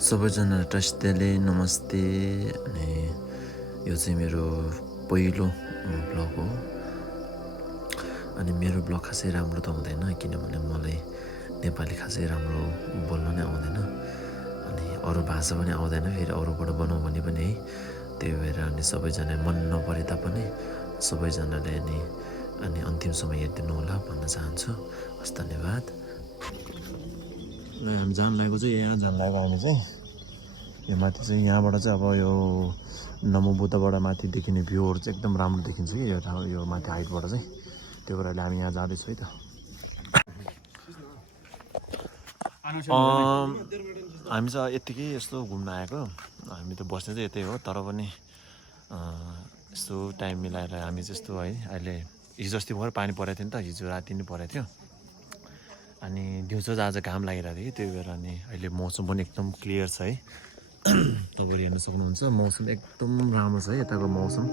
सबैजना टस्टेले नमस्ते। अनि यो चाहिँ मेरो पहिलो ब्लग हो। अनि मेरो ब्लग खासै राम्रो त हुँदैन किनभने मलाई नेपाली खासै राम्रो बोल्न नै आउँदैन अनि अरू भाषा पनि आउँदैन, फेरि अरूबाट बनाऊ भने पनि है। त्यही भएर अनि सबैजना मन नपरे तापनि सबैजनाले अनि अन्तिमसम्म हेरिदिनु होला भन्न चाहन्छु। हस्, धन्यवाद। हामी जान लागेको चाहिँ यहाँ जान लागेको हामी चाहिँ यो माथि चाहिँ यहाँबाट चाहिँ अब यो नमो बुद्धबाट माथि देखिने भ्यूहरू चाहिँ एकदम राम्रो देखिन्छ कि यो माथि हाइटबाट चाहिँ। त्यो भएर हामी यहाँ जाँदैछौँ है त। हामी चाहिँ यत्तिकै यस्तो घुम्न आएको। हामी त बस्ने चाहिँ यतै हो, तर पनि यस्तो टाइम मिलाएर हामी चाहिँ यस्तो है। अहिले हिजो अस्ति भएर पानी परेको थियो नि त, हिजो राति नै परेको थियो। अनि दिउँसो चाहिँ आज घाम लागिरहेको थियो कि, त्यही भएर अनि अहिले मौसम पनि एकदम क्लियर छ है। तपाईँहरू हेर्न सक्नुहुन्छ मौसम एकदम राम्रो छ है यताको मौसम।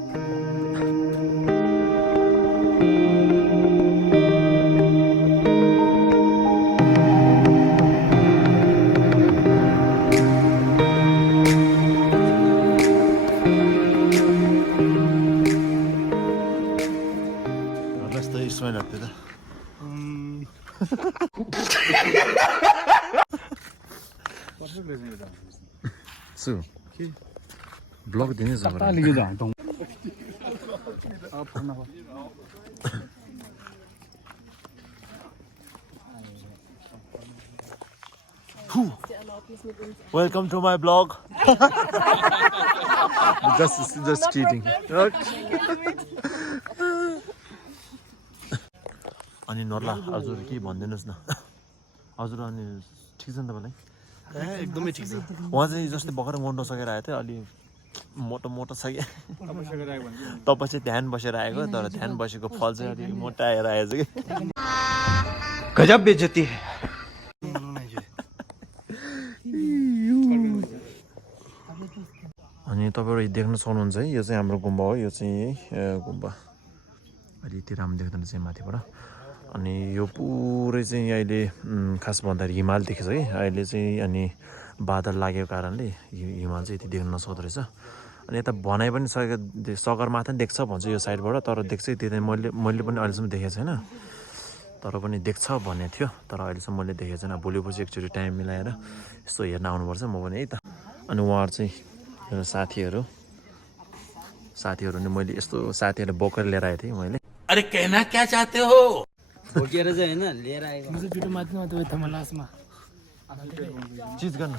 जस्तै स्माइल हात्यो त सु ब्लग दिने छ Welcome to my blog. just kidding. अनि नर्ला हजुर के भनिदिनुहोस् न। हजुर अनि ठिक छ नि तपाईँलाई? एकदमै ठिक छ। उहाँ चाहिँ जस्तै भर्खर मोड्न सकेर आएको थियो, अलि मोटो छ क्या। तपाईँ चाहिँ ध्यान बसेर आएको, तर ध्यान बसेको फल चाहिँ अलिक मोटाएर आएछ कि। गजब बेइज्जती है। अनि तपाईँहरू देख्न सक्नुहुन्छ है, यो चाहिँ हाम्रो गुम्बा हो। यो चाहिँ गुम्बा अहिले यति राम्रो देख्दैन चाहिँ माथिबाट। अनि यो पुरै चाहिँ अहिले खास भन्दाखेरि हिमाल देखेछ है अहिले चाहिँ। अनि बादल लागेको कारणले हिमाल चाहिँ यति देख्न नसक्दो रहेछ। अनि यता भनाइ पनि सगरमाथा पनि देख्छ भन्छ यो साइडबाट, तर देख्छ त्यति मैले पनि अहिलेसम्म देखेको छैन। तर पनि देख्छ भन्ने थियो, तर अहिलेसम्म मैले देखेको छैन। भोलि पछि एकचोटि टाइम मिलाएर यस्तो हेर्न आउनुपर्छ म पनि है त। अनि उहाँहरू चाहिँ मेरो साथीहरू नि मैले यस्तो साथीहरूलाई बोकेर लिएर आएको थिएँ मैले। अरे कहना क्या चाहते हो? बोकेर चाहिँ हैन लिएर आएको। मुझे भिडियो माध्यम त थमलासमा चिज गर्न